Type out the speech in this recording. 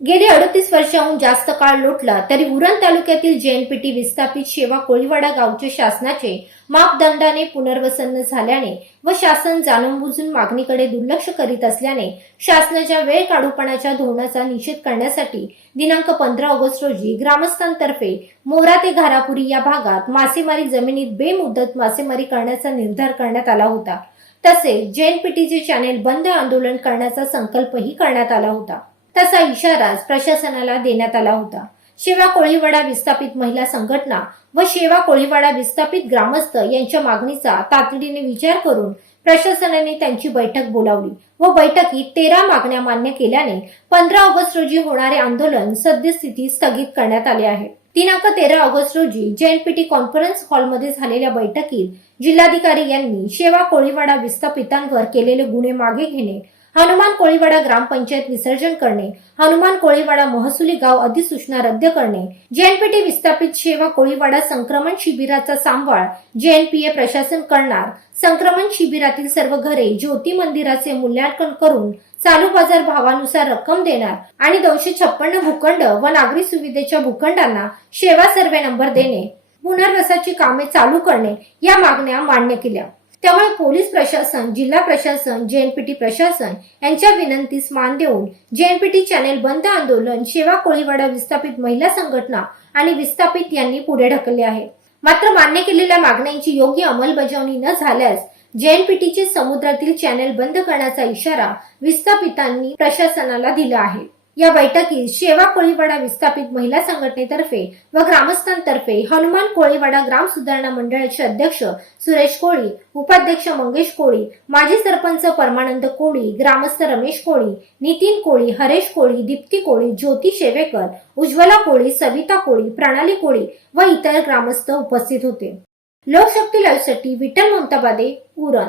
गेली अडतीस वर्षाहून जास्त काळ लोटला तरी उरण तालुक्यातील जेएनपीटी विस्थापित शेवा कोळीवाडा गावचे शासनाचे मापदंडाने पुनर्वसन झाल्याने व शासन जाणून बुजून मागणीकडे दुर्लक्ष करीत असल्याने शासनाच्या वेळ काढूपणाच्या धोरणाचा निषेध करण्यासाठी दिनांक पंधरा ऑगस्ट रोजी ग्रामस्थांतर्फे मोरा ते घारापुरी या भागात मासेमारी जमिनीत बेमुदत मासेमारी करण्याचा निर्धार करण्यात आला होता. तसेच जेएनपीटीचे चॅनेल बंद आंदोलन करण्याचा संकल्पही करण्यात आला होता. तसा इशारा प्रशासनाला देण्यात आला होता. शेवा कोळीवाडा विस्थापित महिला संघटना व शेवा कोळीवाडा विस्थापित ग्रामस्थ यांच्या मागणीचा तातडीने विचार करून प्रशासनाने त्यांची बैठक बोलावली व बैठकीत तेरा मागण्या मान्य केल्याने पंधरा ऑगस्ट रोजी होणारे आंदोलन सद्यस्थिती स्थगित करण्यात आले आहे. दिनांक तेरा ऑगस्ट रोजी जेएनपीटी कॉन्फरन्स हॉलमध्ये झालेल्या बैठकीत जिल्हाधिकारी यांनी शेवा कोळीवाडा विस्थापितांवर केलेले गुन्हे मागे घेणे हनुमान कोळीवाडा ग्रामपंचायत विसर्जन करणे हनुमान कोळीवाडा महसुली गाव अधिसूचना रद्द करणे जेएनपीटी विस्थापित सेवा कोळीवाडा संक्रमण शिबिराचा सांभाळ जेएनपीए प्रशासन करणार संक्रमण शिबिरातील सर्व घरे ज्योती मंदिराचे मूल्यांकन करून चालू बाजार भावानुसार रक्कम देणार आणि दोनशे छप्पन्न भूखंड व नागरी सुविधेच्या भूखंडांना सेवा सर्वे नंबर देणे पुनर्वसाची कामे चालू करणे या मागण्या मान्य केल्या. त्यामुळे पोलीस प्रशासन जिल्हा प्रशासन जेएनपीटी प्रशासन यांच्या विनंतीस मान देऊन जेएनपीटी चॅनेल बंद आंदोलन शेवा कोळीवाडा विस्थापित महिला संघटना आणि विस्थापित यांनी पुढे ढकलले आहे. मात्र मान्य केलेल्या मागण्यांची योग्य अंमलबजावणी न झाल्यास जेएनपीटीचे समुद्रातील चॅनेल बंद करण्याचा इशारा विस्थापितांनी प्रशासनाला दिला आहे. या बैठकीत शेवा कोळीवाडा विस्थापित महिला संघटनेतर्फे व ग्रामस्थांतर्फे हनुमान कोळीवाडा ग्राम सुधारणा मंडळाचे अध्यक्ष सुरेश कोळी उपाध्यक्ष मंगेश कोळी माजी सरपंच परमानंद कोळी ग्रामस्थ रमेश कोळी नितीन कोळी हरेश कोळी दीप्ती कोळी ज्योती शेवेकर उज्ज्वला कोळी सविता कोळी प्रणाली कोळी व इतर ग्रामस्थ उपस्थित होते. लोकशक्ती लाईव्हसाठी विठ्ठल ममताबादे उरण.